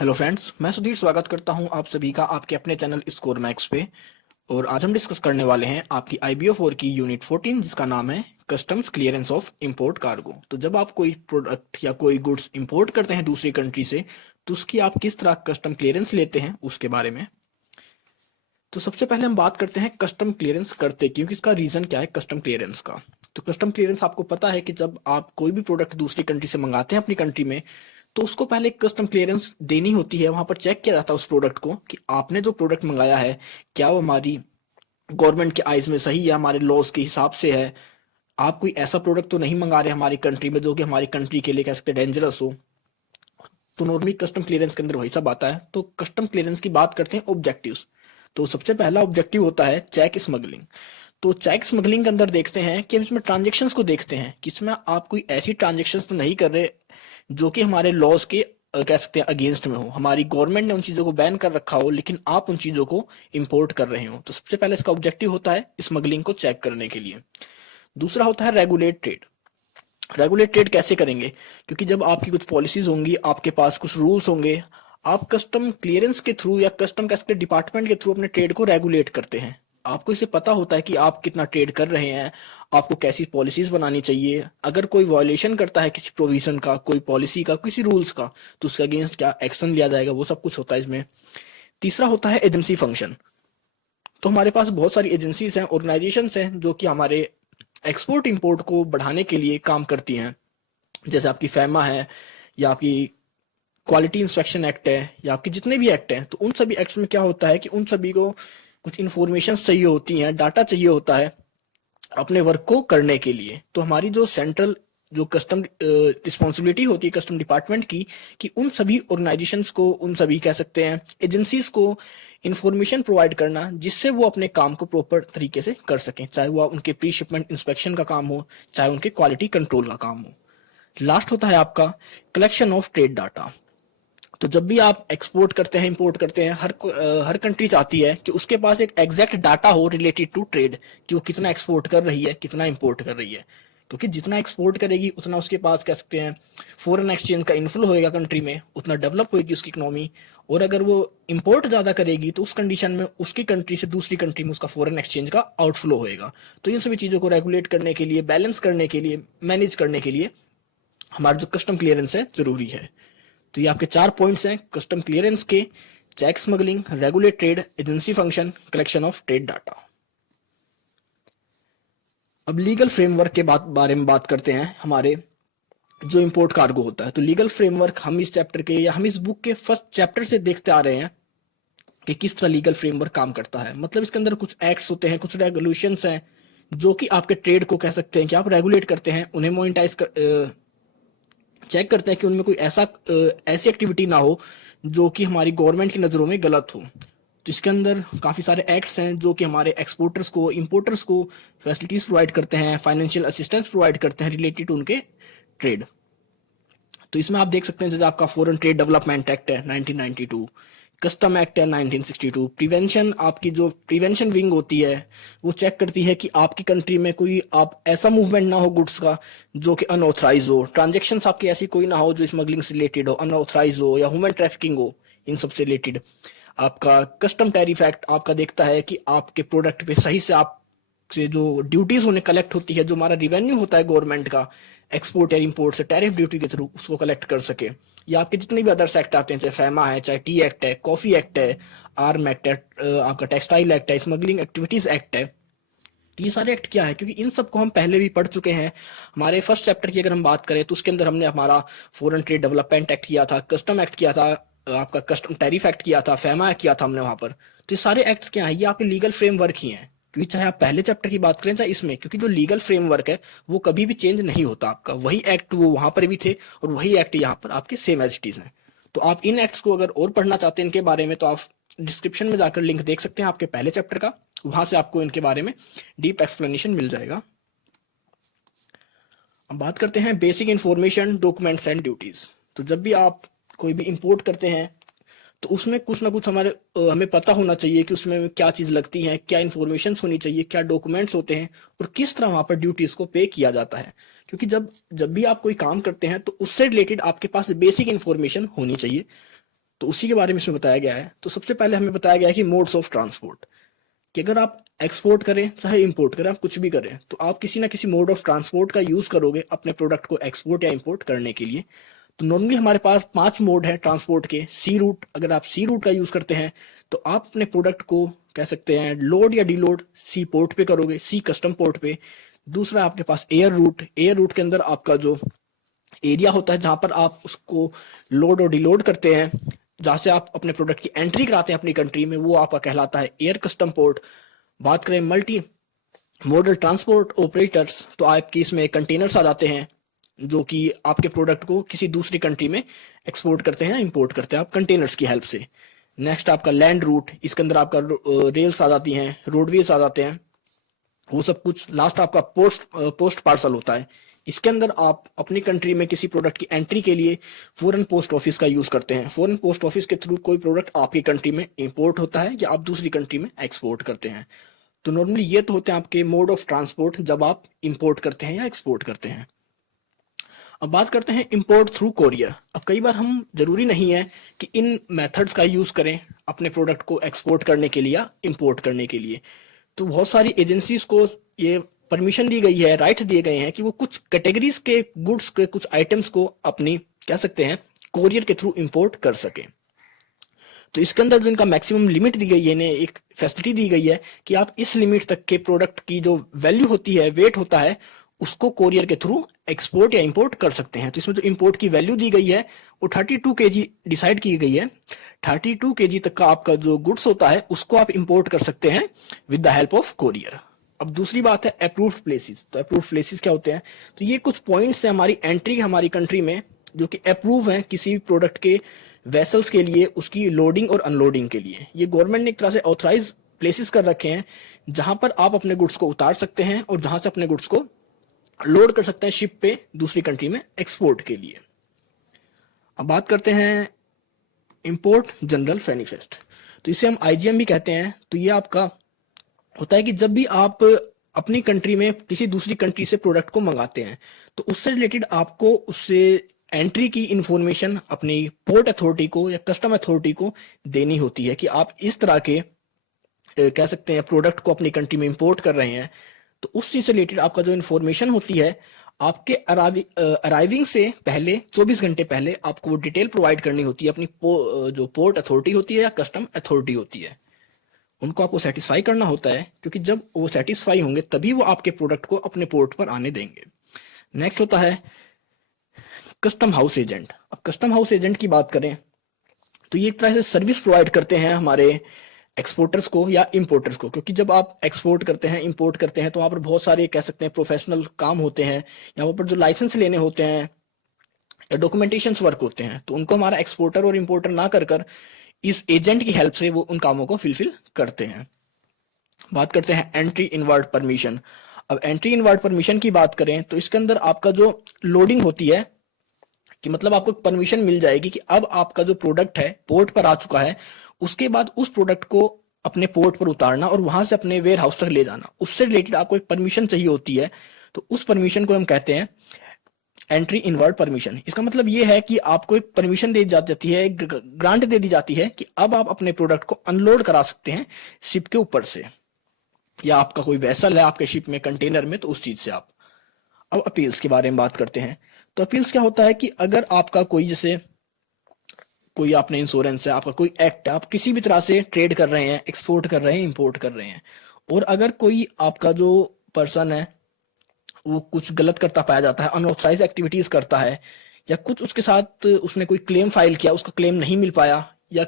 Hello friends, मैं सुधीर स्वागत करता हूं आप सभी का आपके अपने चैनल स्कोर मैक्स पे। और आज हम डिस्कस करने वाले हैं आपकी IBO 4 की यूनिट 14 जिसका नाम है customs clearance of import cargo. तो जब आप कोई प्रोडक्ट या कोई गुड्स इंपोर्ट करते हैं दूसरी कंट्री से तो उसकी आप किस तरह कस्टम क्लियरेंस लेते हैं उसके बारे में। तो सबसे पहले हम बात करते हैं कस्टम क्लियरेंस करते क्योंकि इसका रीजन क्या है कस्टम क्लियरेंस का। तो कस्टम क्लियरेंस आपको पता है कि जब आप कोई भी प्रोडक्ट दूसरी कंट्री से मंगाते हैं अपनी कंट्री में तो उसको पहले कस्टम क्लियरेंस देनी होती है। वहां पर चेक किया जाता है उस प्रोडक्ट को कि आपने जो प्रोडक्ट मंगाया है क्या वो हमारी गवर्नमेंट के आइज में सही है, हमारे लॉज के हिसाब से है। आप कोई ऐसा प्रोडक्ट तो नहीं मंगा रहे हमारी कंट्री में जो कि हमारी कंट्री के लिए कह सकते हैं डेंजरस हो। तो नॉर्मली कस्टम क्लियरेंस के अंदर वही सब आता है। तो कस्टम क्लियरेंस की बात करते हैं ऑब्जेक्टिव्स। तो सबसे पहला ऑब्जेक्टिव होता है चेक स्मगलिंग। तो चेक स्मगलिंग के अंदर देखते हैं कि हम इसमें ट्रांजेक्शन्स को देखते हैं कि इसमें आप कोई ऐसी ट्रांजेक्शन्स तो नहीं कर रहे जो कि हमारे लॉज के कह सकते हैं अगेंस्ट में हो, हमारी गवर्नमेंट ने उन चीजों को बैन कर रखा हो लेकिन आप उन चीजों को इंपोर्ट कर रहे हो। तो सबसे पहले इसका ऑब्जेक्टिव होता है स्मगलिंग को चेक करने के लिए। दूसरा होता है रेगुलेट ट्रेड। रेगुलेट ट्रेड कैसे करेंगे, क्योंकि जब आपकी कुछ पॉलिसीज होंगी, आपके पास कुछ रूल्स होंगे, आप कस्टम क्लियरेंस के थ्रू या कस्टम कैसे डिपार्टमेंट के थ्रू अपने ट्रेड को रेगुलेट करते हैं। आपको इसे पता होता है कि आप कितना ट्रेड कर रहे हैं, आपको कैसी पॉलिसीज बनानी चाहिए। अगर कोई वायोलेशन करता है किसी प्रोविजन का, कोई पॉलिसी का, किसी रूल्स का, तो उसके अगेंस्ट क्या एक्शन लिया जाएगा, वो सब कुछ होता है इसमें। तीसरा होता है एजेंसी फंक्शन। तो हमारे पास बहुत सारी एजेंसीज हैं, ऑर्गेनाइजेशंस हैं जो कि हमारे एक्सपोर्ट इंपोर्ट को बढ़ाने के लिए काम करती हैं। जैसे आपकी फैमा है या आपकी क्वालिटी इंस्पेक्शन एक्ट है या आपके जितने भी एक्ट हैं। तो उन सभी एक्ट्स में क्या होता है कि उन सभी को कुछ इंफॉर्मेशन चाहिए होती हैं, डाटा चाहिए होता है अपने वर्क को करने के लिए। तो हमारी जो सेंट्रल जो कस्टम रिस्पॉन्सिबिलिटी होती है कस्टम डिपार्टमेंट की कि उन सभी ऑर्गेनाइजेशंस को, उन सभी कह सकते हैं एजेंसीज को इंफॉर्मेशन प्रोवाइड करना जिससे वो अपने काम को प्रॉपर तरीके से कर सकें, चाहे वो उनके प्री शिपमेंट इंस्पेक्शन का काम हो, चाहे उनके क्वालिटी कंट्रोल का काम हो। लास्ट होता है आपका कलेक्शन ऑफ ट्रेड डाटा। तो जब भी आप एक्सपोर्ट करते हैं, इंपोर्ट करते हैं, हर कंट्री चाहती है कि उसके पास एक एग्जैक्ट डाटा हो रिलेटेड टू ट्रेड कि वो कितना एक्सपोर्ट कर रही है, कितना इंपोर्ट कर रही है। क्योंकि जितना एक्सपोर्ट करेगी उतना उसके पास कह सकते हैं फॉरेन एक्सचेंज का इन्फ्लो होएगा कंट्री में, उतना डेवलप होएगी उसकी इकोनॉमी। और अगर वो इंपोर्ट ज्यादा करेगी तो उस कंडीशन में उसकी कंट्री से दूसरी कंट्री में उसका फॉरेन एक्सचेंज का आउटफ्लो होएगा। तो इन सभी चीजों को रेगुलेट करने के लिए, बैलेंस करने के लिए, मैनेज करने के लिए हमारा जो कस्टम क्लियरेंस है जरूरी है। तो ये आपके 4 पॉइंट्स हैं कस्टम क्लियरेंस के: check smuggling, regulate trade, agency function, collection of trade data. अब लीगल फ्रेमवर्क के बारे में बात करते हैं हमारे जो इंपोर्ट कार्गो होता है। तो लीगल फ्रेमवर्क हम इस चैप्टर के या हम इस बुक के फर्स्ट चैप्टर से देखते आ रहे हैं कि किस तरह लीगल फ्रेमवर्क काम करता है। मतलब इसके अंदर कुछ एक्ट्स होते हैं, कुछ रेगुलेशंस हैं जो कि आपके ट्रेड को कह सकते हैं कि आप रेगुलेट करते हैं, उन्हें मोनिटाइज चेक करते हैं कि उनमें कोई ऐसी एक्टिविटी ना हो जो कि हमारी गवर्नमेंट की नज़रों में गलत हो। तो इसके अंदर काफ़ी सारे एक्ट्स हैं जो कि हमारे एक्सपोर्टर्स को, इंपोर्टर्स को फैसिलिटीज़ प्रोवाइड करते हैं, फाइनेंशियल असिस्टेंस प्रोवाइड करते हैं रिलेटेड टू उनके ट्रेड। तो इसमें आप देख सकते हैं जैसे आपका फॉरेन ट्रेड डेवलपमेंट एक्ट है 1992, कस्टम एक्ट है 1962। प्रिवेंशन, आपकी जो प्रिवेंशन विंग होती है वो चेक करती है कि आपकी कंट्री में कोई आप ऐसा मूवमेंट ना हो गुड्स का जो कि अनऑथराइज हो, ट्रांजेक्शन्स आपकी ऐसी कोई ना हो जो स्मगलिंग से रिलेटेड हो, अनऑथराइज हो या ह्यूमन ट्रैफिकिंग हो, इन सब से रिलेटेड। आपका कस्टम टैरिफ एक्ट आपका देखता है कि आपके प्रोडक्ट पे सही से आप से जो ड्यूटीज उन्हें कलेक्ट होती है, जो हमारा रिवेन्यू होता है गवर्नमेंट का एक्सपोर्ट या इंपोर्ट से टैरिफ ड्यूटी के थ्रू, उसको कलेक्ट कर सके। या आपके जितने भी अदर्स एक्ट आते हैं, चाहे फैमा है, चाहे टी एक्ट है, कॉफी एक्ट है, आर्म एक्ट है, आपका टेक्सटाइल एक्ट है, स्मगलिंग एक्टिविटीज एक्ट है। तो ये सारे एक्ट क्या है, क्योंकि इन सब को हम पहले भी पढ़ चुके हैं। हमारे फर्स्ट चैप्टर की अगर हम बात करें तो उसके अंदर हमने हमारा फॉरेन ट्रेड डेवलपमेंट एक्ट किया था, कस्टम एक्ट किया था, आपका कस्टम टैरिफ एक्ट किया था, फैमा किया था हमने वहां पर। तो ये सारे एक्ट्स क्या है, ये आपके लीगल फ्रेमवर्क ही हैं। क्योंकि चाहे आप पहले चैप्टर की बात करें चाहे इसमें, क्योंकि जो लीगल फ्रेमवर्क है वो कभी भी चेंज नहीं होता आपका। वही एक्ट वो वहां पर भी थे और वही एक्ट यहाँ पर आपके सेम एज इट इज हैं। तो आप इन एक्ट्स को अगर और पढ़ना चाहते हैं इनके बारे में तो आप डिस्क्रिप्शन में जाकर लिंक देख सकते हैं आपके पहले चैप्टर का, वहां से आपको इनके बारे में डीप एक्सप्लेनेशन मिल जाएगा। अब बात करते हैं basic information, documents and duties. तो जब भी आप कोई भी इंपोर्ट करते हैं तो उसमें कुछ ना कुछ हमें पता होना चाहिए कि उसमें क्या चीज़ लगती है, क्या इन्फॉर्मेशन होनी चाहिए, क्या डॉक्यूमेंट्स होते हैं और किस तरह वहां पर ड्यूटीज को पे किया जाता है। क्योंकि जब जब भी आप कोई काम करते हैं तो उससे रिलेटेड आपके पास बेसिक इन्फॉर्मेशन होनी चाहिए। तो उसी के बारे में इसमें बताया गया है। तो सबसे पहले हमें बताया गया है कि मोड्स ऑफ ट्रांसपोर्ट, कि अगर आप एक्सपोर्ट करें चाहे इंपोर्ट करें, आप कुछ भी करें, तो आप किसी ना किसी मोड ऑफ ट्रांसपोर्ट का यूज करोगे अपने प्रोडक्ट को एक्सपोर्ट या इंपोर्ट करने के लिए। तो नॉर्मली हमारे पास 5 मोड है ट्रांसपोर्ट के। सी रूट, अगर आप सी रूट का यूज करते हैं तो आप अपने प्रोडक्ट को कह सकते हैं लोड या डीलोड सी पोर्ट पे करोगे, सी कस्टम पोर्ट पे। दूसरा आपके पास एयर रूट, एयर रूट के अंदर आपका जो एरिया होता है जहां पर आप उसको लोड और डिलोड करते हैं, जहां से आप अपने प्रोडक्ट की एंट्री कराते हैं अपनी कंट्री में, वो आपका कहलाता है एयर कस्टम पोर्ट। बात करें मल्टी मॉडल ट्रांसपोर्ट ऑपरेटर्स, तो आपकी इसमें कंटेनर्स आ जाते हैं जो कि आपके प्रोडक्ट को किसी दूसरी कंट्री में एक्सपोर्ट करते हैं, इंपोर्ट करते हैं आप कंटेनर्स की हेल्प से। नेक्स्ट आपका लैंड रूट, इसके अंदर आपका रेल्स आ जाती हैं, रोडवेज आ जाते हैं, वो सब कुछ। लास्ट आपका पोस्ट पार्सल होता है। इसके अंदर आप अपनी कंट्री में किसी प्रोडक्ट की एंट्री के लिए फॉरेन पोस्ट ऑफिस का यूज करते हैं। फॉरेन पोस्ट ऑफिस के थ्रू कोई प्रोडक्ट आपकी कंट्री में इंपोर्ट होता है या आप दूसरी कंट्री में एक्सपोर्ट करते हैं। तो नॉर्मली ये तो होते हैं आपके मोड ऑफ ट्रांसपोर्ट जब आप इंपोर्ट करते हैं या एक्सपोर्ट करते हैं। अब बात करते हैं इंपोर्ट थ्रू कोरियर। अब कई बार हम जरूरी नहीं है कि इन मेथड्स का यूज करें अपने प्रोडक्ट को एक्सपोर्ट करने के लिए या इंपोर्ट करने के लिए। तो बहुत सारी एजेंसीज को ये परमिशन दी गई है, राइट्स दिए गए हैं कि वो कुछ कैटेगरीज के गुड्स के कुछ आइटम्स को अपनी कह सकते हैं कोरियर के थ्रू इंपोर्ट कर सके। तो इसके अंदर जो इनका मैक्सिमम लिमिट दी गई है, इन्हें एक फैसिलिटी दी गई है कि आप इस लिमिट तक के प्रोडक्ट की जो वैल्यू होती है, वेट होता है, उसको कोरियर के थ्रू एक्सपोर्ट या इंपोर्ट कर सकते हैं। तो इसमें जो इंपोर्ट की वैल्यू दी गई है वो 32 kg डिसाइड की गई है। 32 kg तक का आपका जो गुड्स होता है उसको आप इंपोर्ट कर सकते हैं with the help of courier. अब दूसरी बात है अप्रूव्ड प्लेसेस। तो अप्रूव्ड प्लेसेस क्या होते हैं? तो ये कुछ पॉइंट्स है हमारी एंट्री हमारी कंट्री में जो कि अप्रूव है किसी भी प्रोडक्ट के वेसल्स के लिए, उसकी लोडिंग और अनलोडिंग के लिए। ये गवर्नमेंट ने एक तरह से ऑथराइज प्लेसेस कर रखे हैं जहां पर आप अपने गुड्स को उतार सकते हैं और जहां से अपने गुड्स को लोड कर सकते हैं शिप पे दूसरी कंट्री में एक्सपोर्ट के लिए। अब बात करते हैं इंपोर्ट जनरल मैनिफेस्ट। तो इसे हम आईजीएम भी कहते हैं। तो ये आपका होता है कि जब भी आप अपनी कंट्री में किसी दूसरी कंट्री से प्रोडक्ट को मंगाते हैं तो उससे रिलेटेड आपको उससे एंट्री की इंफॉर्मेशन अपनी पोर्ट अथॉरिटी को या कस्टम अथॉरिटी को देनी होती है कि आप इस तरह के कह सकते हैं प्रोडक्ट को अपनी कंट्री में इंपोर्ट कर रहे हैं। तो उस चीज से रिलेटेड आपका जो इन्फॉर्मेशन होती है आपके अराइविंग से पहले 24 घंटे पहले आपको वो डिटेल प्रोवाइड करनी होती है अपनी जो पोर्ट अथॉरिटी होती है या कस्टम अथॉरिटी होती है, उनको आपको सेटिस्फाई करना होता है, क्योंकि जब वो सेटिस्फाई होंगे तभी वो आपके प्रोडक्ट को अपने पोर्ट पर आने देंगे। नेक्स्ट होता है कस्टम हाउस एजेंट। अब कस्टम हाउस एजेंट की बात करें तो ये एक तरह से सर्विस प्रोवाइड करते हैं हमारे एक्सपोर्टर्स को या इंपोर्टर्स को, क्योंकि जब आप एक्सपोर्ट करते हैं इंपोर्ट करते हैं तो वहाँ पर बहुत सारे कह सकते हैं प्रोफेशनल काम होते हैं, यहाँ पर जो लाइसेंस लेने होते हैं या डॉक्यूमेंटेशन वर्क होते हैं, तो उनको हमारा एक्सपोर्टर और इंपोर्टर ना कर इस एजेंट की हेल्प से वो उन कामों को फिलफिल करते हैं। बात करते हैं एंट्री इनवर्ड परमिशन। अब एंट्री इनवर्ड परमिशन की बात करें तो इसके अंदर आपका जो लोडिंग होती है कि मतलब आपको परमिशन मिल जाएगी कि अब आपका जो प्रोडक्ट है पोर्ट पर आ चुका है, उसके बाद उस प्रोडक्ट को अपने पोर्ट पर उतारना और वहां से अपने वेयर हाउस तक ले जाना, उससे रिलेटेड आपको एक परमिशन चाहिए होती है। तो उस परमिशन को हम कहते हैं एंट्री इनवर्ड परमिशन। इसका मतलब ये है कि आपको एक परमिशन दे दी जाती है, एक ग्रांट दे दी जाती है कि अब आप अपने प्रोडक्ट को अनलोड करा सकते हैं शिप के ऊपर से, या आपका कोई वेसल है आपके शिप में कंटेनर में, तो उस चीज से आप। अब अपील्स के बारे में बात करते हैं। तो अपील्स क्या होता है कि अगर आपका कोई जैसे कोई आपने इंश्योरेंस है, आपका कोई एक्ट है, आप किसी भी तरह से ट्रेड कर रहे हैं, एक्सपोर्ट कर रहे हैं, इंपोर्ट कर रहे हैं, और अगर कोई आपका जो पर्सन है वो कुछ गलत करता पाया जाता है, अनऑथराइज एक्टिविटीज करता है, या कुछ उसके साथ उसने कोई क्लेम फाइल किया, उसका क्लेम नहीं मिल पाया, या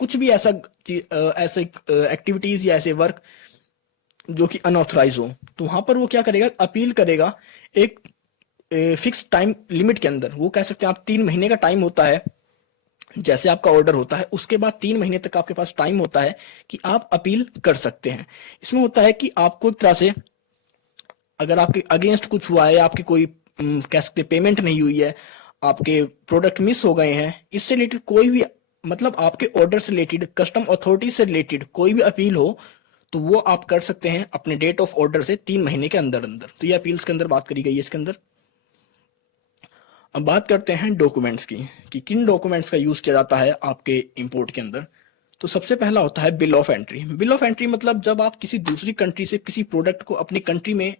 कुछ भी ऐसा ऐसे एक्टिविटीज या ऐसे वर्क जो कि अनऑथराइज हो, तो वहां पर वो क्या करेगा, अपील करेगा एक फिक्स टाइम लिमिट के अंदर। वो कह सकते हैं आप 3 महीने का टाइम होता है जैसे आपका ऑर्डर होता है, उसके बाद 3 महीने तक आपके पास टाइम होता है कि आप अपील कर सकते हैं। इसमें होता है कि आपको एक तरह से अगर आपके अगेंस्ट कुछ हुआ है, आपकी कोई कह सकते पेमेंट नहीं हुई है, आपके प्रोडक्ट मिस हो गए हैं, इससे रिलेटेड कोई भी मतलब आपके ऑर्डर से रिलेटेड, कस्टम अथॉरिटी से रिलेटेड कोई भी अपील हो तो वो आप कर सकते हैं अपने डेट ऑफ ऑर्डर से 3 महीने के अंदर अंदर। तो ये अपील्स के अंदर बात करी गई है इसके अंदर। अब बात करते हैं डॉक्यूमेंट्स की कि किन डॉक्यूमेंट्स का यूज किया जाता है आपके इंपोर्ट के अंदर। तो सबसे पहला होता है bill of entry. Bill of entry मतलब जब आप किसी दूसरी कंट्री से किसी प्रोडक्ट को अपनी कंट्री में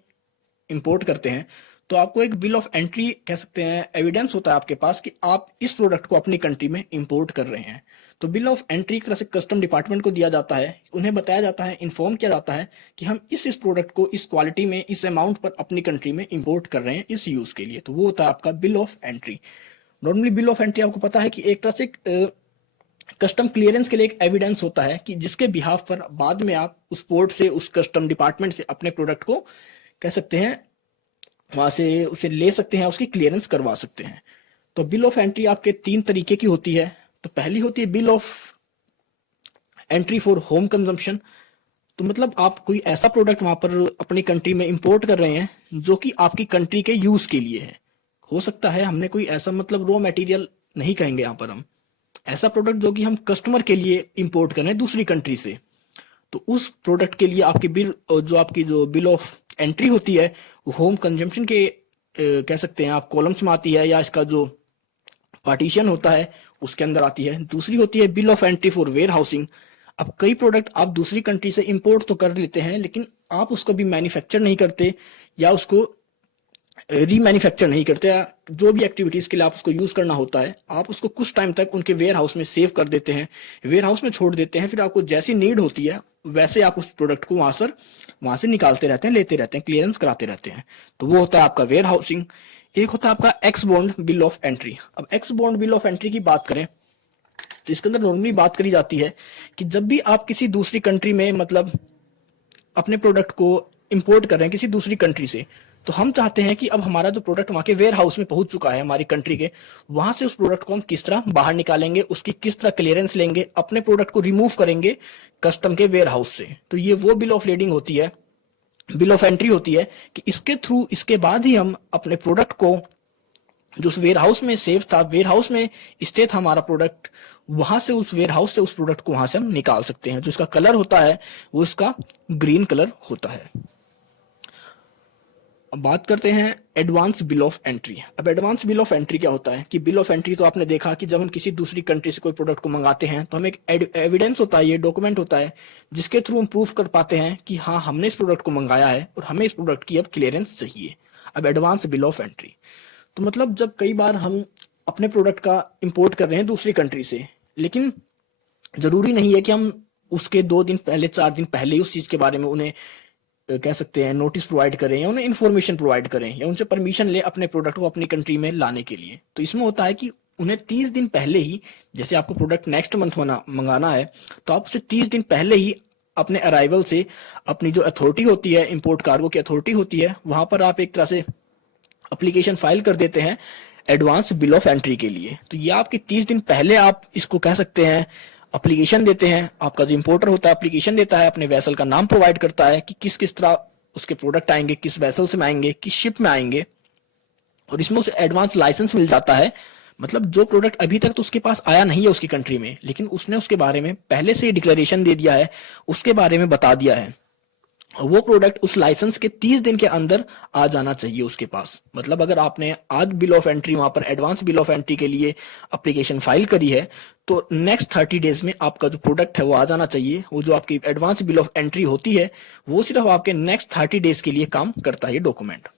इंपोर्ट करते हैं तो आपको एक बिल ऑफ एंट्री कह सकते हैं, एविडेंस होता है आपके पास कि आप इस प्रोडक्ट को अपनी कंट्री में इंपोर्ट कर रहे हैं। तो बिल ऑफ एंट्री एक तरह से कस्टम डिपार्टमेंट को दिया जाता है, उन्हें बताया जाता है, इन्फॉर्म किया जाता है कि हम इस प्रोडक्ट को इस क्वालिटी में इस अमाउंट पर अपनी कंट्री में इंपोर्ट कर रहे हैं इस यूज के लिए। तो वो होता है आपका bill of entry. Normally bill of entry आपको पता है कि एक तरह से कस्टम क्लियरेंस के लिए एक एविडेंस होता है कि जिसके बिहाफ पर बाद में आप उस पोर्ट से उस कस्टम डिपार्टमेंट से अपने प्रोडक्ट को कह सकते हैं वहां से उसे ले सकते हैं, उसकी क्लियरेंस करवा सकते हैं। तो बिल ऑफ एंट्री आपके 3 तरीके की होती है। तो पहली होती है bill of entry for home consumption. तो मतलब आप कोई ऐसा प्रोडक्ट वहां पर अपनी कंट्री में इंपोर्ट कर रहे हैं जो कि आपकी कंट्री के यूज के लिए है। हो सकता है हमने कोई ऐसा मतलब रॉ मटेरियल नहीं कहेंगे यहाँ पर हम, ऐसा प्रोडक्ट जो कि हम कस्टमर के लिए इंपोर्ट कर रहे हैं दूसरी कंट्री से। तो उस प्रोडक्ट के लिए आपकी बिल जो आपकी जो बिल ऑफ एंट्री होती है वो होम कंजम्पशन के कह सकते हैं आप कॉलम्स में आती है, या इसका जो पार्टीशन होता है उसके अंदर आती है। दूसरी होती है bill of entry for warehousing. अब कई प्रोडक्ट आप दूसरी कंट्री से इंपोर्ट तो कर लेते हैं लेकिन आप उसको भी मैन्युफैक्चर नहीं करते या उसको रीमैन्युफैक्चर नहीं करते, जो भी एक्टिविटीज के लिए आप उसको यूज करना होता है आप उसको कुछ टाइम तक उनके वेयर हाउस में सेव कर देते हैं, वेयर हाउस में छोड़ देते हैं। फिर आपको जैसी नीड होती है वैसे आप उस प्रोडक्ट को वहां से निकालते रहते हैं, लेते रहते हैं, क्लियरेंस कराते रहते हैं। तो वो होता है आपका वेयर हाउसिंग। एक होता है आपका ex bond bill of entry. अब ex bond bill of entry की बात करें तो इसके अंदर नॉर्मली बात करी जाती है कि जब भी आप किसी दूसरी कंट्री में मतलब अपने प्रोडक्ट को इंपोर्ट कर रहे हैं किसी दूसरी कंट्री से, तो हम चाहते हैं कि अब हमारा जो प्रोडक्ट वहां के वेयर हाउस में पहुंच चुका है हमारी कंट्री के, वहां से उस प्रोडक्ट को हम किस तरह बाहर निकालेंगे, उसकी किस तरह क्लियरेंस लेंगे, अपने प्रोडक्ट को रिमूव करेंगे कस्टम के वेयर हाउस से। तो ये वो बिल ऑफ लीडिंग होती है, बिल ऑफ एंट्री होती है कि इसके थ्रू इसके बाद ही हम अपने प्रोडक्ट को जो उस वेयर हाउस में सेव था, वेयर हाउस में स्टे था हमारा प्रोडक्ट, वहां से उस वेयर हाउस से उस प्रोडक्ट को वहां से हम निकाल सकते हैं। जो इसका कलर होता है वो इसका ग्रीन कलर होता है। अब बात करते हैं एडवांस बिल ऑफ एंट्री। अब एडवांस बिल ऑफ एंट्री क्या होता है कि बिल ऑफ एंट्री तो आपने देखा कि जब हम किसी दूसरी कंट्री से कोई प्रोडक्ट को मंगाते हैं तो हमें एक एविडेंस होता है, ये डॉक्यूमेंट होता है जिसके थ्रू हम प्रूफ कर पाते हैं कि हाँ हमने इस प्रोडक्ट को मंगाया है और हमें इस प्रोडक्ट की अब क्लियरेंस चाहिए। अब एडवांस बिल ऑफ एंट्री तो मतलब जब कई बार हम अपने प्रोडक्ट का इंपोर्ट कर रहे हैं दूसरी कंट्री से, लेकिन जरूरी नहीं है कि हम उसके 2 दिन पहले 4 दिन पहले ही उस चीज के बारे में उन्हें कह सकते हैं नोटिस प्रोवाइड करें या उन्हें इन्फॉर्मेशन प्रोवाइड करें या उनसे परमिशन ले अपने प्रोडक्ट को अपनी कंट्री में लाने के लिए। तो इसमें होता है कि उन्हें 30 दिन पहले ही, जैसे आपको प्रोडक्ट नेक्स्ट मंथ मंगाना है तो आप उसे 30 दिन पहले ही अपने अराइवल से अपनी जो अथॉरिटी होती है, इंपोर्ट कार्गो की अथॉरिटी होती है, वहां पर आप एक तरह से एप्लीकेशन फाइल कर देते हैं एडवांस बिल ऑफ एंट्री के लिए। तो ये आपके 30 दिन पहले आप इसको कह सकते हैं एप्लीकेशन देते हैं। आपका जो इंपोर्टर होता है एप्लीकेशन देता है, अपने वेसल का नाम प्रोवाइड करता है कि किस किस तरह उसके प्रोडक्ट आएंगे, किस वेसल से आएंगे, किस शिप में आएंगे, और इसमें उसे एडवांस लाइसेंस मिल जाता है। मतलब जो प्रोडक्ट अभी तक तो उसके पास आया नहीं है उसकी कंट्री में, लेकिन उसने उसके बारे में पहले से ही डिक्लेरेशन दे दिया है, उसके बारे में बता दिया है, वो प्रोडक्ट उस लाइसेंस के 30 दिन के अंदर आ जाना चाहिए उसके पास। मतलब अगर आपने आज बिल ऑफ एंट्री वहां पर एडवांस बिल ऑफ एंट्री के लिए एप्लीकेशन फाइल करी है तो नेक्स्ट 30 डेज में आपका जो प्रोडक्ट है वो आ जाना चाहिए। वो जो आपकी एडवांस बिल ऑफ एंट्री होती है वो सिर्फ आपके नेक्स्ट 30 डेज के लिए काम करता है ये डॉक्यूमेंट।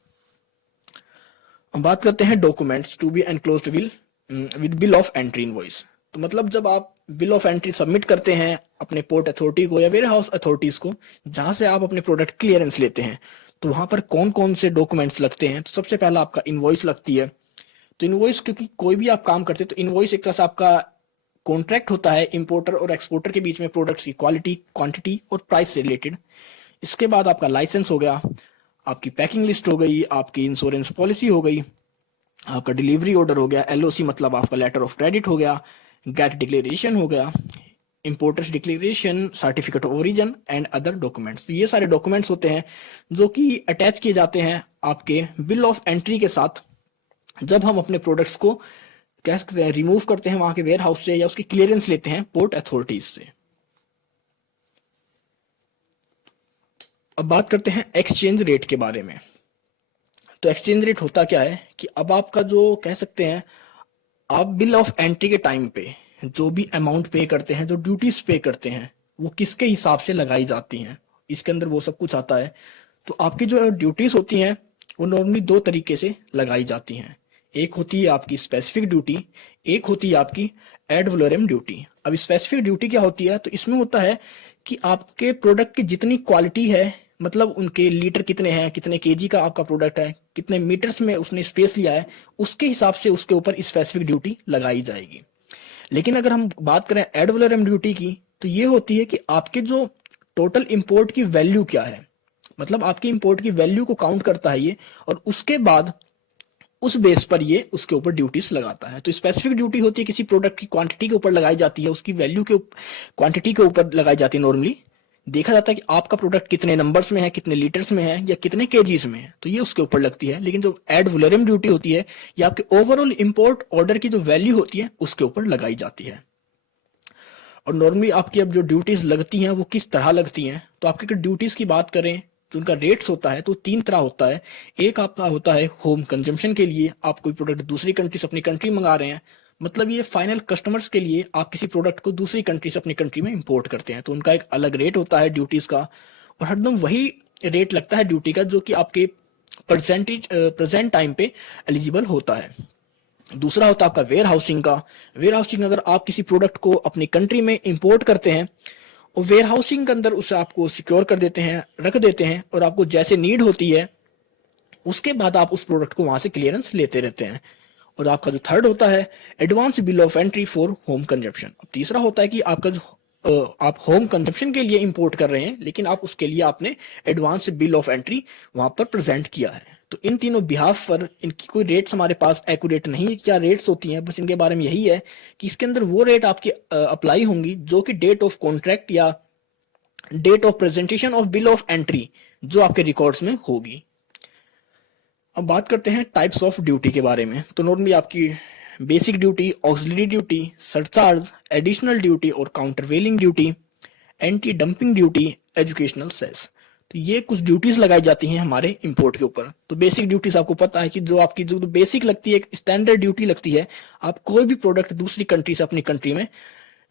हम बात करते हैं documents to be enclosed with bill of entry invoice. तो मतलब जब आप बिल ऑफ एंट्री सबमिट करते हैं अपने पोर्ट अथॉरिटी को या वेयर हाउस अथॉरिटीज को जहां से आप अपने प्रोडक्ट क्लियरेंस लेते हैं, तो वहां पर कौन कौन से डॉक्यूमेंट्स लगते हैं। तो सबसे पहला आपका इनवॉइस लगती है। तो इनवॉइस, क्योंकि कोई भी आप काम करते हैं तो इनवॉइस एक तरह से आपका कॉन्ट्रैक्ट होता है इंपोर्टर और एक्सपोर्टर के बीच में प्रोडक्ट्स की क्वालिटी, क्वांटिटी और प्राइस से रिलेटेड। इसके बाद आपका लाइसेंस हो गया, आपकी पैकिंग लिस्ट हो गई, आपकी इंश्योरेंस पॉलिसी हो गई, आपका डिलीवरी ऑर्डर हो गया, एलओसी मतलब आपका लेटर ऑफ क्रेडिट हो गया, गेट डिक्लेरेशन हो गया, importers declaration, certificate of origin and other documents. तो ये सारे डॉक्यूमेंट्स होते हैं जो कि अटैच किए जाते हैं आपके बिल ऑफ एंट्री के साथ जब हम अपने प्रोडक्ट्स को कह सकते हैं रिमूव करते हैं वहां के वेयर हाउस से या उसकी क्लियरेंस लेते हैं पोर्ट अथॉरिटीज से। अब बात करते हैं एक्सचेंज रेट के बारे में। तो एक्सचेंज रेट होता क्या है कि अब आपका जो कह सकते हैं, आप बिल ऑफ एंट्री के टाइम पे जो भी अमाउंट पे करते हैं, जो ड्यूटीज पे करते हैं, वो किसके हिसाब से लगाई जाती हैं, इसके अंदर वो सब कुछ आता है। तो आपकी जो ड्यूटीज होती हैं वो नॉर्मली दो तरीके से लगाई जाती हैं। एक होती है आपकी स्पेसिफिक ड्यूटी, एक होती है आपकी एड वलोरम ड्यूटी। अब स्पेसिफिक ड्यूटी क्या होती है, तो इसमें होता है कि आपके प्रोडक्ट की जितनी क्वालिटी है, मतलब उनके लीटर कितने हैं, कितने केजी का आपका प्रोडक्ट है, कितने मीटर्स में उसने स्पेस लिया है, उसके हिसाब से उसके ऊपर स्पेसिफिक ड्यूटी लगाई जाएगी। लेकिन अगर हम बात करें एड वलोरम ड्यूटी की, तो ये होती है कि आपके जो टोटल इंपोर्ट की वैल्यू क्या है, मतलब आपकी इंपोर्ट की वैल्यू को काउंट करता है ये, और उसके बाद उस बेस पर ये उसके ऊपर ड्यूटीज लगाता है। तो स्पेसिफिक ड्यूटी होती है किसी प्रोडक्ट की क्वांटिटी के ऊपर लगाई जाती है, उसकी वैल्यू के क्वांटिटी के ऊपर लगाई जाती है। नॉर्मली देखा जाता है कि आपका प्रोडक्ट कितने नंबर्स में है, कितने लीटर्स में है, या कितने केजीज में है, तो ये उसके ऊपर लगती है। लेकिन जो एड वलोरम ड्यूटी होती है, ये आपके ओवरऑल इंपोर्ट ऑर्डर की जो वैल्यू होती है उसके ऊपर लगाई जाती है। और नॉर्मली आपकी अब जो ड्यूटीज लगती हैं वो किस तरह लगती हैं, तो आपकी अगर ड्यूटीज की बात करें तो उनका रेट्स होता है तो तीन तरह होता है। एक आपका होता है होम कंजम्पशन के लिए, आप कोई प्रोडक्ट दूसरी कंट्री से अपनी कंट्री मंगा रहे हैं, मतलब ये फाइनल कस्टमर्स के लिए आप किसी प्रोडक्ट को दूसरी कंट्री से अपनी कंट्री में इंपोर्ट करते हैं, तो उनका एक अलग रेट होता है ड्यूटीज का, और हरदम वही रेट लगता है ड्यूटी का जो कि आपके प्रेजेंट टाइम पे एलिजिबल होता है। दूसरा होता है आपका वेयर हाउसिंग का। वेयर हाउसिंग, अगर आप किसी प्रोडक्ट को अपनी कंट्री में इंपोर्ट करते हैं और वेयर हाउसिंग के अंदर उसे आपको सिक्योर कर देते हैं, रख देते हैं, और आपको जैसे नीड होती है उसके बाद आप उस प्रोडक्ट को वहां से क्लियरेंस लेते रहते हैं। और आपका जो थर्ड होता है advance bill of entry for home consumption. तीसरा होता है कि आपका जो आप होम कंजप्शन के लिए इंपोर्ट कर रहे हैं, लेकिन आप उसके लिए आपने एडवांस बिल ऑफ एंट्री वहां पर प्रेजेंट किया है। तो इन तीनों बिहाफ पर इनकी कोई रेट्स हमारे पास एक्यूरेट नहीं है, क्या रेट्स होती हैं, बस इनके बारे में यही है कि इसके अंदर वो रेट आपकी अप्लाई होंगी जो कि डेट ऑफ कॉन्ट्रैक्ट या date of presentation of bill of entry जो आपके रिकॉर्ड्स में होगी। अब बात करते हैं टाइप्स ऑफ ड्यूटी के बारे में। तो नॉर्मली आपकी basic duty, auxiliary duty, surcharge, additional duty और countervailing duty, anti dumping duty, educational cess. तो ये कुछ ड्यूटीज लगाई जाती हैं हमारे इंपोर्ट के ऊपर। तो बेसिक ड्यूटीज आपको पता है कि जो आपकी जो बेसिक लगती है, एक स्टैंडर्ड ड्यूटी लगती है, आप कोई भी प्रोडक्ट दूसरी कंट्री से अपनी कंट्री में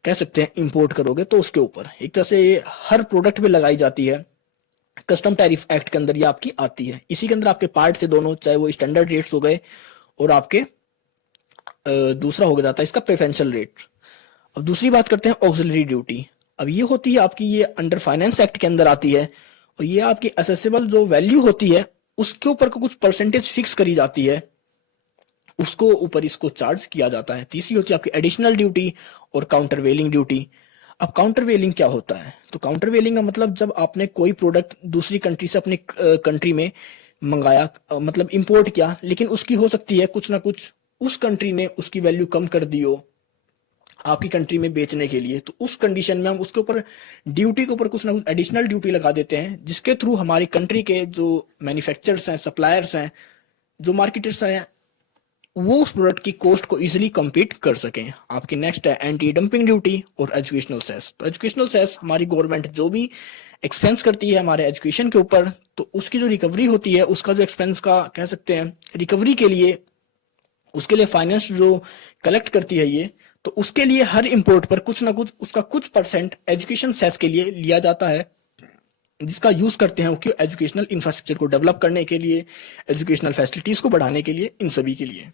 कह सकते हैं इंपोर्ट करोगे तो उसके ऊपर एक तरह से हर प्रोडक्ट पे लगाई जाती है। कस्टम टैरिफ एक्ट के अंदर ये आपकी आती है। इसी के अंदर आपके पार्ट से दोनों, चाहे वो स्टैंडर्ड रेट्स हो गए और आपके दूसरा हो जाता है इसका प्रेफरेंशियल रेट। अब दूसरी बात करते हैं ऑक्सिलरी ड्यूटी। अब ये होती है आपकी, ये अंडर फाइनेंस एक्ट के अंदर आती है, और ये आपकी असेसेबल जो वैल्यू होती है उसके ऊपर कुछ परसेंटेज फिक्स करी जाती है, उसको ऊपर इसको चार्ज किया जाता है। तीसरी होती है आपकी एडिशनल ड्यूटी और काउंटरवेलिंग ड्यूटी। अब काउंटरवेलिंग क्या होता है, तो काउंटरवेलिंग का मतलब जब आपने कोई प्रोडक्ट दूसरी कंट्री से अपनी कंट्री में मंगाया, मतलब इंपोर्ट किया, लेकिन उसकी हो सकती है कुछ ना कुछ उस कंट्री ने उसकी वैल्यू कम कर दी हो आपकी कंट्री में बेचने के लिए, तो उस कंडीशन में हम उसके ऊपर ड्यूटी के ऊपर कुछ ना कुछ एडिशनल ड्यूटी लगा देते हैं, जिसके थ्रू हमारी कंट्री के जो मैन्युफैक्चरर्स हैं, सप्लायर्स हैं, जो मार्केटर्स हैं, वो उस प्रोडक्ट की कॉस्ट को इजीली compete कर सकें। आपकी नेक्स्ट है एंटी डंपिंग ड्यूटी और एजुकेशनल सेस। तो एजुकेशनल सेस हमारी गवर्नमेंट जो भी एक्सपेंस करती है हमारे एजुकेशन के ऊपर, तो उसकी जो रिकवरी होती है, उसका जो एक्सपेंस का कह सकते हैं रिकवरी के लिए, उसके लिए फाइनेंस जो कलेक्ट करती है ये, तो उसके लिए हर इंपोर्ट पर कुछ ना कुछ उसका कुछ परसेंट एजुकेशन सेस के लिए लिया जाता है, जिसका यूज करते हैं कि एजुकेशनल इंफ्रास्ट्रक्चर को डेवलप करने के लिए, एजुकेशनल फैसिलिटीज को बढ़ाने के लिए, इन सभी के लिए।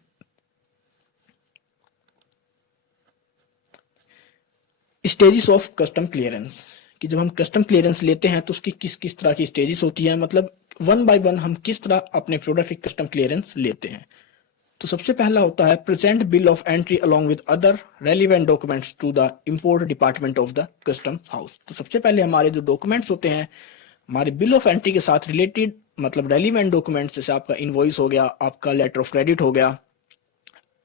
स्टेजेस ऑफ कस्टम क्लियरेंस, कि जब हम कस्टम क्लियरेंस लेते हैं तो उसकी किस किस तरह की स्टेजेस होती है, मतलब वन बाय वन हम किस तरह अपने प्रोडक्ट की कस्टम क्लियरेंस लेते हैं। तो सबसे पहला होता है present bill of entry along with other relevant documents to the import department of the custom house. तो सबसे पहले हमारे जो डॉक्यूमेंट्स होते हैं हमारे बिल ऑफ एंट्री के साथ रिलेटेड, मतलब रेलिवेंट डॉक्यूमेंट्स, जैसे आपका इनवॉइस हो गया, आपका लेटर ऑफ क्रेडिट हो गया,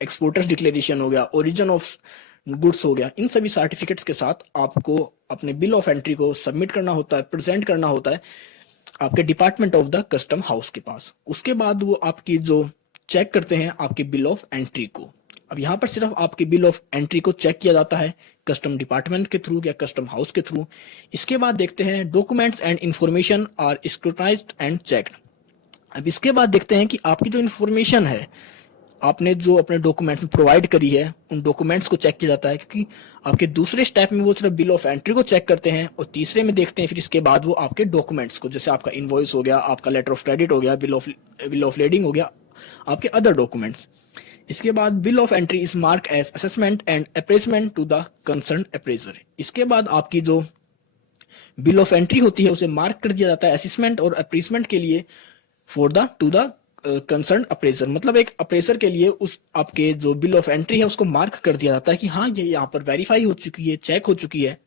एक्सपोर्टर्स डिक्लेरेशन हो गया, ओरिजिन ऑफ गुड्स हो गया, इन सभी सर्टिफिकेट्स के साथ आपको अपने बिल ऑफ एंट्री को सबमिट करना होता है, प्रेजेंट करना होता है आपके department of the custom house के पास। उसके बाद वो आपकी जो चेक करते हैं आपके बिल ऑफ एंट्री को। अब यहाँ पर सिर्फ आपके बिल ऑफ एंट्री को चेक किया जाता है कस्टम डिपार्टमेंट के थ्रू या कस्टम हाउस के थ्रू। इसके बाद देखते हैं documents and information are scrutinized and checked. अब इसके बाद देखते हैं कि आपकी जो इन्फॉर्मेशन है, आपने जो अपने डॉक्यूमेंट्स में प्रोवाइड करी है, उन डॉक्यूमेंट्स को चेक किया जाता है, क्योंकि आपके दूसरे स्टेप में वो सिर्फ बिल ऑफ एंट्री को चेक करते हैं और तीसरे में देखते हैं फिर इसके बाद वो आपके डॉक्यूमेंट्स को, जैसे आपका इनवॉइस हो गया, आपका लेटर ऑफ क्रेडिट हो गया, बिल ऑफ लेडिंग हो गया, आपके अदर डॉक्यूमेंट्स। इसके बाद bill of entry is mark as assessment and appraisement to the concern appraiser. इसके बाद आपकी जो बिल ऑफ एंट्री होती है उसे मार्क कर दिया जाता है असेसमेंट और अप्रेसमेंट के लिए for the two the concern appraisal. मतलब एक अप्रेजर के लिए उस आपके जो बिल ऑफ एंट्री है उसको मार्क कर दिया जाता है कि हाँ ये यहाँ पर वेरीफाई हो चुकी है, चेक हो चुकी है।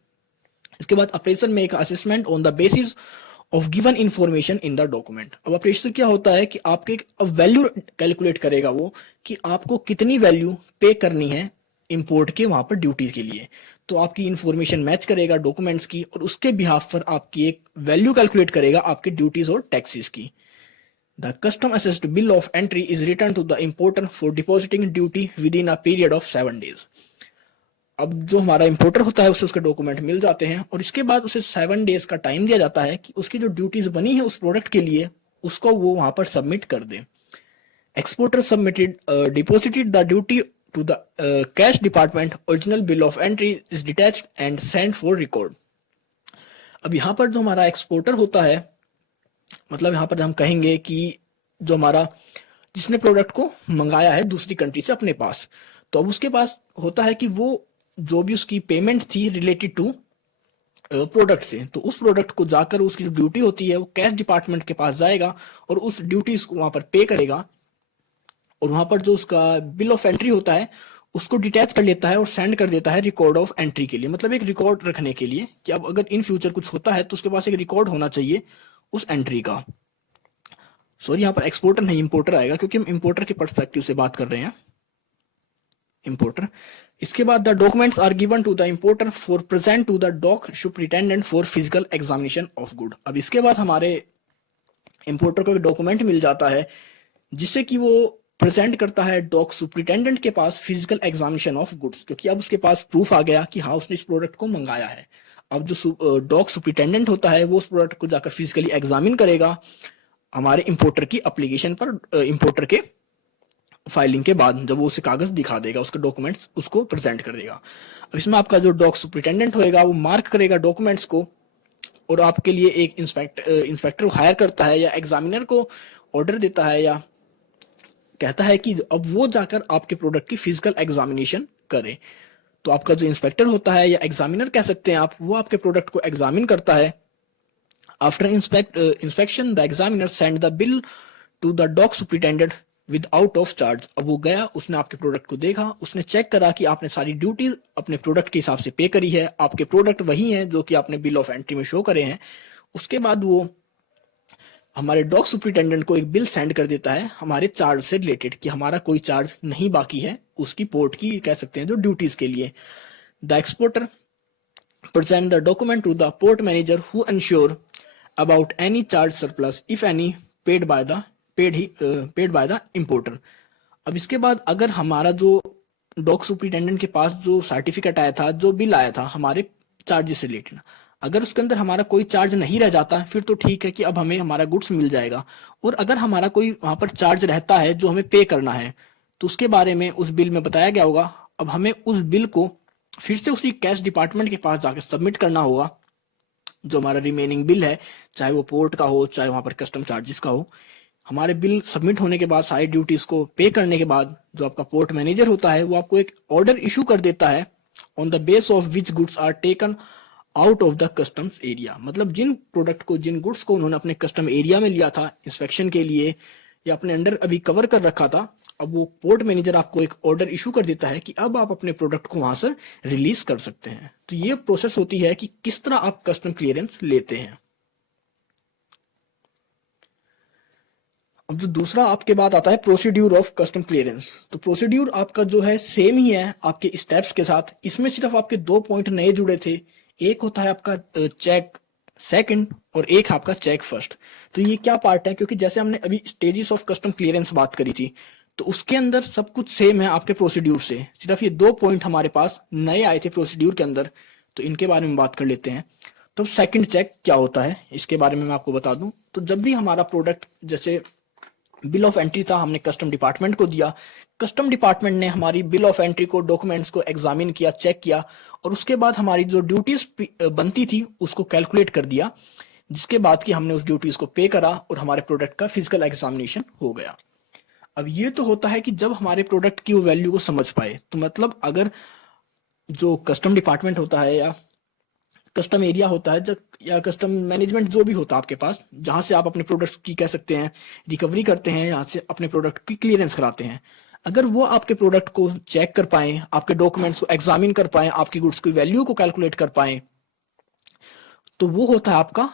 इसके बाद अप्रेजर में एक assessment on the basis of given information in the document. अब अप्रेजर क्या होता है कि आपके एक वैल्यू कैलकुलेट करेगा वो कि आपको कितनी वैल्यू पे करनी है इंपोर्ट के वहां पर ड्यूटी के लिए। तो आपकी इंफॉर्मेशन मैच करेगा डॉक्यूमेंट्स की और उसके बिहाफ पर आपकी एक वैल्यू कैलकुलेट करेगा आपके ड्यूटीज और टैक्सेस की। The custom assessed bill of entry is returned to the importer for depositing duty within a period of 7 days। अब जो हमारा इंपोर्टर होता है उसे उसके डॉक्यूमेंट मिल जाते हैं और इसके बाद उसे 7 डेज का टाइम दिया जाता है कि उसकी जो ड्यूटीज बनी है उस प्रोडक्ट के लिए उसको वो वहां पर सबमिट कर दे। Exporter submitted deposited the duty to the cash department, original bill of entry is detached and send for record. अब यहाँ पर जो हमारा एक्सपोर्टर होता है, मतलब यहाँ पर हम कहेंगे कि जो हमारा जिसने प्रोडक्ट को मंगाया है दूसरी कंट्री से अपने पास, तो अब उसके पास होता है कि वो जो भी उसकी पेमेंट थी रिलेटेड टू प्रोडक्ट से, तो उस प्रोडक्ट को जाकर उसकी जो ड्यूटी होती है वो कैश डिपार्टमेंट के पास जाएगा और उस ड्यूटी को वहां पर पे करेगा और वहां पर जो उसका बिल ऑफ एंट्री होता है उसको डिटैच कर लेता है और सेंड कर देता है रिकॉर्ड ऑफ एंट्री के लिए। मतलब एक रिकॉर्ड रखने के लिए कि अब अगर इन फ्यूचर कुछ होता है तो उसके पास एक रिकॉर्ड होना चाहिए उस एंट्री का। सॉरी, यहाँ पर एक्सपोर्टर नहीं इंपोर्टर आएगा क्योंकि हम इंपोर्टर के पर्सपेक्टिव से बात कर रहे हैं, इंपोर्टर। इसके बाद the documents are given to the importer for present to the dock superintendent for physical examination of good. अब इसके बाद हमारे इंपोर्टर को एक डॉक्यूमेंट मिल जाता है जिससे कि वो प्रेजेंट करता है डॉक सुपरिटेंडेंट के पास फिजिकल एग्जामिनेशन ऑफ गुड्स, क्योंकि अब उसके पास प्रूफ आ गया कि हाँ उसने इस प्रोडक्ट को मंगाया है। अब जो डॉक सुपरिटेंडेंट होता है वो उस प्रोडक्ट को जाकर फिजिकली एग्जामिन करेगा हमारे इंपोर्टर की एप्लीकेशन पर, इंपोर्टर के फाइलिंग के बाद जब वो उसे कागज दिखा देगा, उसके डॉक्यूमेंट्स उसको प्रेजेंट कर देगा। अब इसमें आपका जो डॉक सुपरिटेंडेंट होएगा वो मार्क करेगा डॉक्यूमेंट्स को और आपके लिए एक इंस्पेक्टर हायर करता है या एग्जामिनर को ऑर्डर देता है या कहता है कि अब वो जाकर आपके प्रोडक्ट की फिजिकल एग्जामिनेशन करे। तो आपका जो इंस्पेक्टर होता है या एग्जामिनर कह सकते हैं आप, वो आपके प्रोडक्ट को एग्जामिन करता है। After inspection the examiner send the bill to the dock superintendent with out of charge. अब वो गया, उसने आपके प्रोडक्ट को देखा, उसने चेक करा कि आपने सारी ड्यूटीज अपने प्रोडक्ट के हिसाब से पे करी है, आपके प्रोडक्ट वही हैं जो कि आपने बिल ऑफ एंट्री में शो करे हैं। उसके बाद वो हमारे डॉक सुपरिटेंडेंट को एक बिल सेंड कर देता है हमारे चार्ज से रिलेटेड कि हमारा कोई चार्ज नहीं बाकी है उसकी पोर्ट की, कह सकते हैं जो ड्यूटीज के लिए। The exporter present the document to the port manager who ensure about any charge surplus if any paid by the importer। अब इसके बाद अगर हमारा जो डॉक सुपरिटेंडेंट के पास जो सर्टिफिकेट आया था, जो बिल आया था हमारे चार्जेस से रिलेटेड, अगर उसके अंदर हमारा कोई चार्ज नहीं रह जाता फिर तो ठीक है कि अब हमें हमारा गुड्स मिल जाएगा। और अगर हमारा कोई वहां पर चार्ज रहता है जो हमें पे करना है तो उसके बारे में उस बिल में बताया गया होगा। अब हमें उस बिल को फिर से उसी कैश डिपार्टमेंट के पास जाकर सबमिट करना होगा जो हमारा रिमेनिंग बिल है, चाहे वो पोर्ट का हो चाहे वहां पर कस्टम चार्जेस का हो। हमारे बिल सबमिट होने के बाद सारी ड्यूटीज को पे करने के बाद जो आपका पोर्ट मैनेजर होता है वो आपको एक ऑर्डर इशू कर देता है on the base of which goods are taken out of the customs area. मतलब जिन प्रोडक्ट को, जिन गुड्स को उन्होंने अपने कस्टम एरिया में लिया था इंस्पेक्शन के लिए या अपने अंडर अभी कवर कर रखा था, अब वो पोर्ट मैनेजर आपको एक ऑर्डर इशू कर देता है कि अब आप अपने प्रोडक्ट को वहां से रिलीज कर सकते हैं। तो ये प्रोसेस होती है कि किस तरह आप कस्टम क्लियरेंस लेते हैं। अब जो दूसरा आपके बाद आता है प्रोसीड्यूर ऑफ कस्टम क्लियरेंस। तो प्रोसीड्यूर आपका जो है सेम ही है आपके स्टेप्स के साथ, इसमें सिर्फ आपके 2 पॉइंट नए जुड़े थे। एक होता है आपका चेक सेकंड और एक आपका चेक फर्स्ट। तो ये क्या पार्ट है, क्योंकि जैसे हमने अभी स्टेजेस ऑफ कस्टम क्लियरेंस बात करी थी तो उसके अंदर सब कुछ सेम है आपके प्रोसीड्यूर से, सिर्फ ये 2 पॉइंट हमारे पास नए आए थे प्रोसीड्यूर के अंदर, तो इनके बारे में बात कर लेते हैं। तो सेकंड चेक क्या होता है इसके बारे में मैं आपको बता दूं। तो जब भी हमारा प्रोडक्ट, जैसे बिल ऑफ एंट्री था, हमने कस्टम डिपार्टमेंट को दिया। कस्टम डिपार्टमेंट ने हमारी बिल ऑफ एंट्री को, डॉक्यूमेंट्स को एग्जामिन किया, चेक किया, और उसके बाद हमारी जो ड्यूटीज बनती थी उसको कैलकुलेट कर दिया, जिसके बाद कि हमने उस ड्यूटीज को पे करा और हमारे प्रोडक्ट का फिजिकल एग्जामिनेशन हो गया। अब ये तो होता है कि जब हमारे प्रोडक्ट की वो वैल्यू को समझ पाए। तो मतलब अगर जो कस्टम डिपार्टमेंट होता है या कस्टम एरिया होता है, जब या कस्टम मैनेजमेंट जो भी होता है आपके पास, जहां से आप अपने प्रोडक्ट्स की कह सकते हैं रिकवरी करते हैं, यहाँ से अपने प्रोडक्ट की क्लियरेंस कराते हैं, अगर वो आपके प्रोडक्ट को चेक कर पाए, आपके डॉक्यूमेंट्स को एग्जामिन कर पाए, आपकी गुड्स की वैल्यू को कैलकुलेट कर पाए, तो वो होता है आपका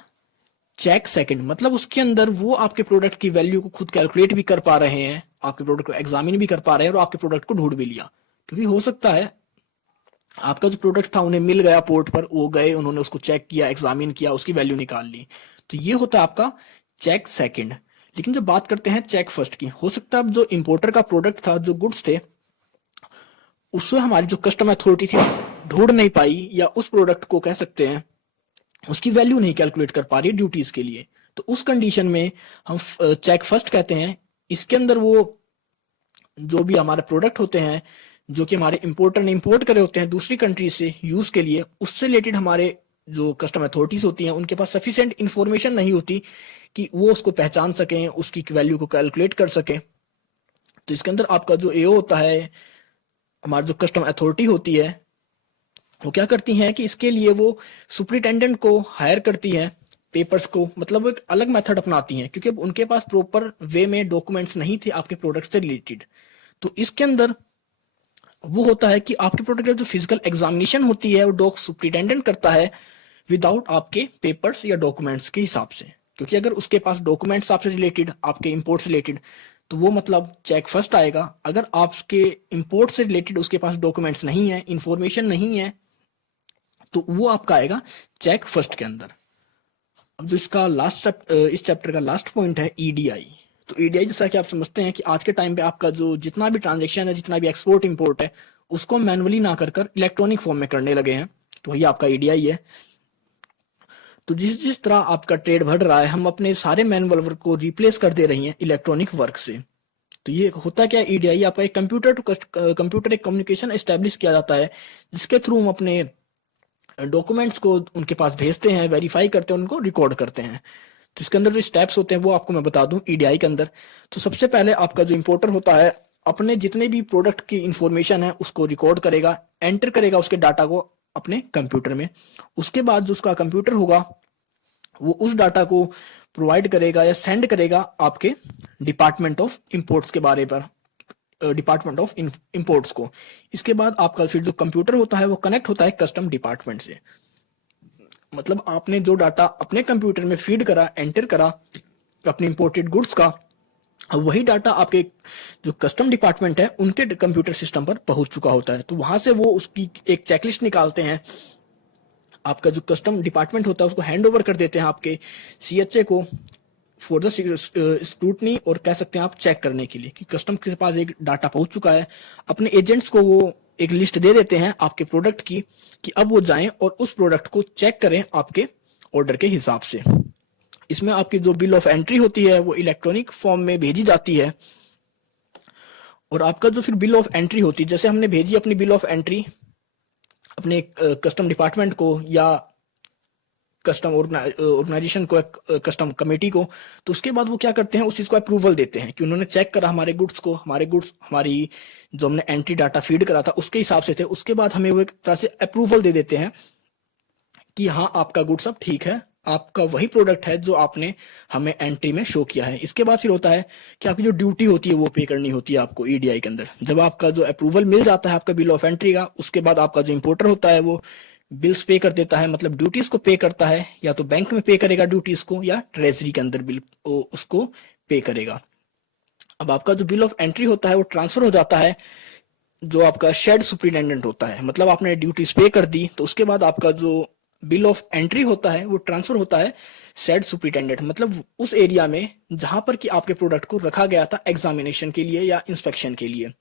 चेक सेकंड। मतलब उसके अंदर वो आपके प्रोडक्ट की वैल्यू को खुद कैलकुलेट भी कर पा रहे हैं, आपके प्रोडक्ट को एग्जामिन भी कर पा रहे हैं और आपके प्रोडक्ट को ढूंढ भी लिया। क्योंकि हो सकता है आपका जो प्रोडक्ट था उन्हें मिल गया पोर्ट पर, वो गए, उन्होंने उसको चेक किया, एग्जामिन किया, उसकी वैल्यू निकाल ली। तो ये होता है आपका चेक सेकंड। लेकिन जब बात करते हैं चेक फर्स्ट की, हो सकता है जो इंपोर्टर का प्रोडक्ट था, जो गुड्स थे, उससे हमारी जो कस्टम अथॉरिटी थी ढूंढ नहीं पाई, या उस प्रोडक्ट को कह सकते हैं उसकी वैल्यू नहीं कैलकुलेट कर पा रही ड्यूटीज के लिए। तो उस कंडीशन में हम चेक फर्स्ट कहते हैं। इसके अंदर वो जो भी हमारे प्रोडक्ट होते हैं, जो कि हमारे इंपोर्टर ने इंपोर्ट करे होते हैं दूसरी कंट्री से यूज के लिए, उससे रिलेटेड हमारे जो कस्टम अथॉरिटीज होती हैं उनके पास सफिशिएंट इंफॉर्मेशन नहीं होती कि वो उसको पहचान सकें, उसकी वैल्यू को कैलकुलेट कर सकें। तो इसके अंदर आपका जो एओ होता है, हमारी जो कस्टम अथॉरिटी होती है, वो क्या करती हैं कि इसके लिए वो सुपरिटेंडेंट को हायर करती है, पेपर्स को, मतलब एक अलग मेथड अपनाती हैं, क्योंकि उनके पास प्रॉपर वे में डॉक्यूमेंट्स नहीं थे आपके प्रोडक्ट से रिलेटेड। तो इसके अंदर वो होता है कि आपके प्रोडक्ट का जो फिजिकल एग्जामिनेशन होती है वो डॉक सुपरिटेंडेंट करता है विदाउट आपके पेपर्स या डॉक्यूमेंट्स के हिसाब से। क्योंकि अगर उसके पास डॉक्यूमेंट्स आपसे रिलेटेड, आपके इंपोर्ट से रिलेटेड, तो वो मतलब चेक फर्स्ट आएगा। अगर आपके इंपोर्ट से रिलेटेड उसके पास डॉक्यूमेंट्स नहीं है, इंफॉर्मेशन नहीं है, तो वो आपका आएगा चेक फर्स्ट के अंदर। अब जो इसका इस चैप्टर का लास्ट पॉइंट है ईडीआई। तो ईडीआई जैसा कि आप समझते हैं कि आज के टाइम पे आपका जो जितना भी ट्रांजेक्शन है, जितना भी एक्सपोर्ट इंपोर्ट है, उसको मैनुअली ना कर कर इलेक्ट्रॉनिक फॉर्म में करने लगे हैं। तो वही आपका ईडीआई है। तो जिस जिस तरह आपका ट्रेड बढ़ रहा है, हम अपने सारे मैनुअल वर्क को रिप्लेस कर दे रही हैं इलेक्ट्रॉनिक वर्क से। तो ये होता क्या है, ईडीआई आपका एक कंप्यूटर टू कंप्यूटर एक कम्युनिकेशन एस्टेब्लिश किया जाता है, जिसके थ्रू हम अपने डॉक्यूमेंट्स को उनके पास भेजते हैं, वेरीफाई करते हैं, उनको रिकॉर्ड करते हैं। तो इसके अंदर जो स्टेप्स होते हैं वो आपको मैं बता दूं ईडीआई के अंदर। तो सबसे पहले आपका जो इंपोर्टर होता है अपने जितने भी प्रोडक्ट की इंफॉर्मेशन है उसको रिकॉर्ड करेगा, एंटर करेगा उसके डाटा को अपने कंप्यूटर में। उसके बाद जो उसका कंप्यूटर होगा वो उस डाटा को प्रोवाइड करेगा या सेंड करेगा आपके डिपार्टमेंट ऑफ इंपोर्ट्स के बारे पर, डिपार्टमेंट ऑफ इंपोर्ट्स को। इसके बाद आपका फिर जो कंप्यूटर होता है वो कनेक्ट होता है कस्टम डिपार्टमेंट से। मतलब आपने जो डाटा अपने कंप्यूटर में फीड करा, एंटर करा अपने इंपोर्टेड गुड्स का, अब वही डाटा आपके जो कस्टम डिपार्टमेंट है उनके कंप्यूटर सिस्टम पर पहुंच चुका होता है। तो वहां से वो उसकी एक चेकलिस्ट निकालते हैं, आपका जो कस्टम डिपार्टमेंट होता है उसको हैंड ओवर कर देते हैं आपके सीएचए को फॉर द स्क्रूटनी, और कह सकते हैं आप चेक करने के लिए कि कस्टम के पास एक डाटा पहुंच चुका है। अपने एजेंट्स को वो एक लिस्ट दे देते हैं आपके प्रोडक्ट की, कि अब वो जाएं और उस प्रोडक्ट को चेक करें आपके ऑर्डर के हिसाब से। इसमें आपकी जो बिल ऑफ एंट्री होती है वो इलेक्ट्रॉनिक फॉर्म में भेजी जाती है। और आपका जो फिर बिल ऑफ एंट्री होती है, जैसे हमने भेजी अपनी बिल ऑफ एंट्री अपने कस्टम डिपार्टमेंट को या कस्टम ऑर्गेनाइजेशन को, कस्टम कमेटी को, तो उसके बाद वो क्या करते हैं, उस चीज को अप्रूवल देते हैं कि उन्होंने चेक करा हमारे गुड्स को, हमारे गुड्स हमारी जो हमने एंट्री डाटा फीड करा था उसके हिसाब से थे। उसके बाद हमें वो एक तरह से अप्रूवल दे देते हैं कि हाँ आपका गुड्स सब ठीक है, आपका वही प्रोडक्ट है जो आपने हमें एंट्री में शो किया है। इसके बाद फिर होता है कि आपकी जो ड्यूटी होती है वो पे करनी होती है आपको ईडीआई के अंदर। जब आपका जो अप्रूवल मिल जाता है आपका बिल ऑफ एंट्री का, उसके बाद आपका जो इंपोर्टर होता है वो बिल्स पे कर देता है, मतलब ड्यूटीज को पे करता है, या तो बैंक में पे करेगा ड्यूटीज को, या ट्रेजरी के अंदर बिल उसको पे करेगा। अब आपका जो बिल ऑफ एंट्री होता है वो ट्रांसफर हो जाता है जो आपका शेड सुपरिटेंडेंट होता है। मतलब आपने ड्यूटीज पे कर दी, तो उसके बाद आपका जो बिल ऑफ एंट्री होता है वो ट्रांसफर होता है शेड सुपरिटेंडेंट, मतलब उस एरिया में जहां पर कि आपके प्रोडक्ट को रखा गया था एग्जामिनेशन के लिए या इंस्पेक्शन के लिए।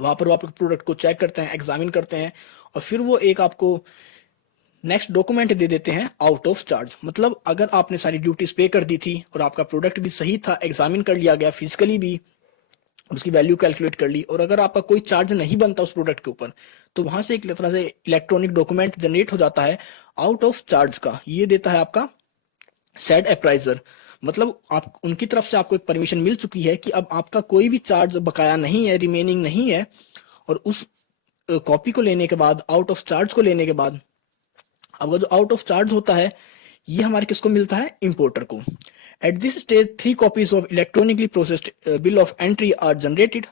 वहां पर वो आपके प्रोडक्ट को चेक करते हैं, एग्जामिन करते हैं, और फिर वो एक आपको नेक्स्ट डॉक्यूमेंट दे देते हैं आउट ऑफ चार्ज, मतलब अगर आपने सारी ड्यूटीज पे कर दी थी और आपका प्रोडक्ट भी सही था, एग्जामिन कर लिया गया, फिजिकली भी उसकी वैल्यू कैलकुलेट कर ली, और अगर आपका कोई चार्ज नहीं बनता उस प्रोडक्ट के ऊपर, तो वहां से एक तरह से इलेक्ट्रॉनिक डॉक्यूमेंट जनरेट हो जाता है आउट ऑफ चार्ज का। ये देता है आपका सेड अप्राइजर, मतलब आप उनकी तरफ से आपको एक परमिशन मिल चुकी है कि अब आपका कोई भी चार्ज बकाया नहीं है, रिमेनिंग नहीं है। और उस कॉपी को लेने के बाद, आउट ऑफ चार्ज को लेने के बाद, अब जो आउट ऑफ चार्ज होता है ये हमारे किसको मिलता है, इंपोर्टर को। At this stage 3 copies of electronically processed bill of entry are generated.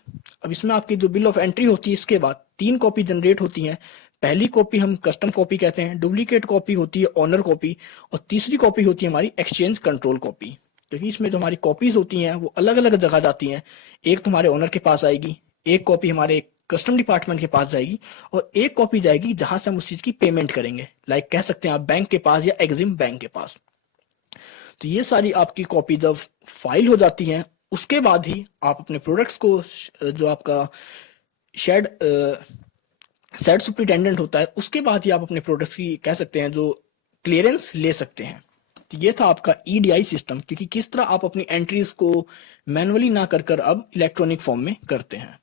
अब इसमें आपकी जो बिल ऑफ एंट्री होती है इसके बाद 3 कॉपी जनरेट होती हैं। पहली कॉपी हम कस्टम कॉपी कहते हैं, डुप्लीकेट कॉपी होती है ऑनर कॉपी, और तीसरी कॉपी होती है हमारी एक्सचेंज कंट्रोल कॉपी। क्योंकि इसमें जो हमारी कॉपीज होती हैं वो अलग अलग जगह जाती हैं, एक तुम्हारे ओनर के पास आएगी, एक कॉपी हमारे कस्टम डिपार्टमेंट के पास जाएगी, और एक कॉपी जाएगी जहां से हम उस चीज की पेमेंट करेंगे, लाइक कह सकते हैं आप बैंक के पास या एग्जिम बैंक के पास। तो ये सारी आपकी कॉपी जब फाइल हो जाती हैं उसके बाद ही आप अपने प्रोडक्ट्स को, जो आपका शेड सेट सुपरिटेंडेंट होता है, उसके बाद ही आप अपने प्रोडक्ट्स की कह सकते हैं जो क्लियरेंस ले सकते हैं। तो ये था आपका ईडीआई सिस्टम, क्योंकि किस तरह आप अपनी एंट्रीज को मैनुअली ना कर अब इलेक्ट्रॉनिक फॉर्म में करते हैं।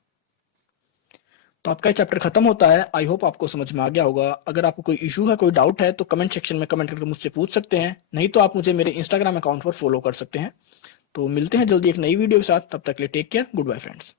तो आपका चैप्टर खत्म होता है। आई होप आपको समझ में आ गया होगा। अगर आपको कोई इशू है, कोई डाउट है, तो कमेंट सेक्शन में कमेंट करके मुझसे पूछ सकते हैं, नहीं तो आप मुझे मेरे इंस्टाग्राम अकाउंट पर फॉलो कर सकते हैं। तो मिलते हैं जल्दी एक नई वीडियो के साथ, तब तक के लिए take care, goodbye friends.